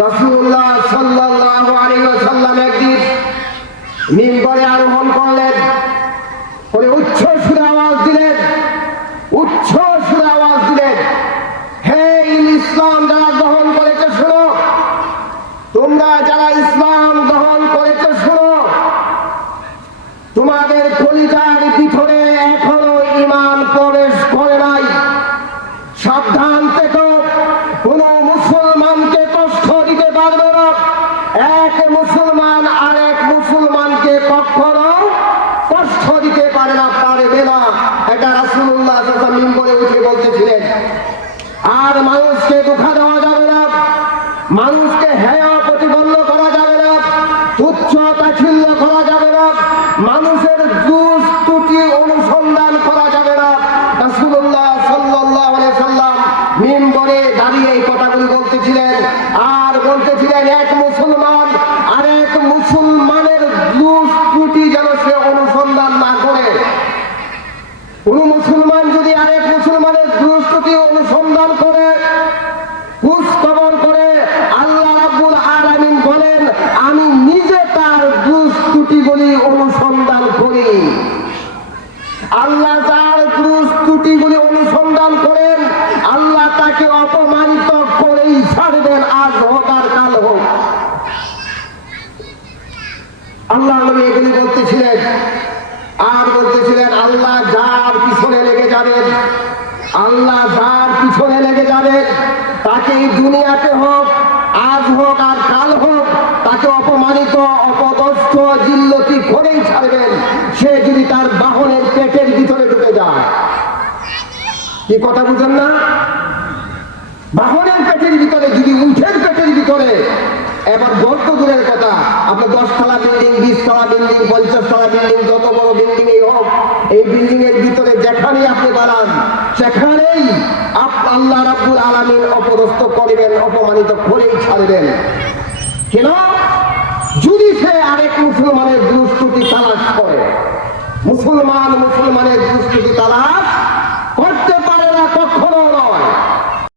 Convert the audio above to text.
রাসূলুল্লাহ সাল্লাল্লাহু আলাইহি ওয়াসাল্লাম একদিন মিম্বরে আরোহণ করলেন, করে উচ্চ সুরে আওয়াজ দিলেন, হে ইসলাম যারা গ্রহণ করেছে শোনো, তোমরা যারা ইসলাম গ্রহণ করেছে শোনো, তোমাদের কলিজার ভিতরে এখনো ঈমান প্রবেশ করে নাই। সাবধান থেকো, কোন মুসলমানকে কষ্ট দিতে পারবে না। এক মুসলমান আরেক মুসলমানকে কখনো কষ্ট দিতে পারে না, পারবে না। এটা রাসূলুল্লাহ সাল্লাল্লাহু আলাইহি ওয়াসাল্লাম মিম্বরে উঠে বলতেছিলেন। আর মানুষকে ধোঁকা দেওয়া যাবে না, মানুষকে হেয় প্রতিপন্ন করা যাবে না, তুচ্ছ তাচ্ছিল্য করা যাবে না, মানুষের দোষ ত্রুটি অনুসন্ধান করা যাবে না। রাসূলুল্লাহ সাল্লাল্লাহু আলাইহি ওয়াসাল্লাম মিম্বরে দাঁড়িয়ে এই কথাগুলি বলতেছিলেন, আর বলতেছিলেন এক মুসলমান আরেক মুসলমানের দোষ ত্রুটি যেন সে অনুসন্ধান না করে। কোন মুসলমান যদি আরেক মুসলমানের দোষ ত্রুটি অনুসন্ধান করে, খোঁজ খবর করে, আল্লাহ রাব্বুল আলামিন বলেন আমি নিজে তার দোষ ত্রুটিগুলি অনুসন্ধান করি। আল্লাহ যার দোষ ত্রুটিগুলি অনুসন্ধান করেন, আল্লাহ তাকে অপমানিত করেই ছাড়বেন, আজ হোক আর কাল হোক। আল্লাহ নবী এগুলি বলতেছিলেন, আর বলতেছিলেন আল্লাহ যার পিছনে লেগে যাবেন, আল্লাহ যার পিছনে লেগে যাবেন, তাকে এই দুনিয়াতে হোক, আজ হোক আর কাল হোক, তাকে অপমানিত অপদস্থ জিল্লতি করেই ছাড়বেন, সে যদি তার বাহনের পেটের ভিতরে ঢুকে যায়। কি কথা বুঝেন না? বাহনের পেটের ভিতরে, যদি উঠের পেটের ভিতরে, এবার বদ্ধ দূরের কথা, আপনার 10 তলা বিল্ডিং, 20 তলা বিল্ডিং, 50 তলা বিল্ডিং, যত বড় বিল্ডিং এই হোক, এই বিল্ডিং এর ভিতরে যেখানেই আপনি বানান, সেখানেই আল্লাহ রাব্বুল আলামিন অপদস্থ করিবেন, অপমানিত করেই ছাড়বেন। কেন? যদি সে আরেক মুসলমানের দোষ ত্রুটি তালাশ করে। মুসলমানের দোষ ত্রুটি তালাশ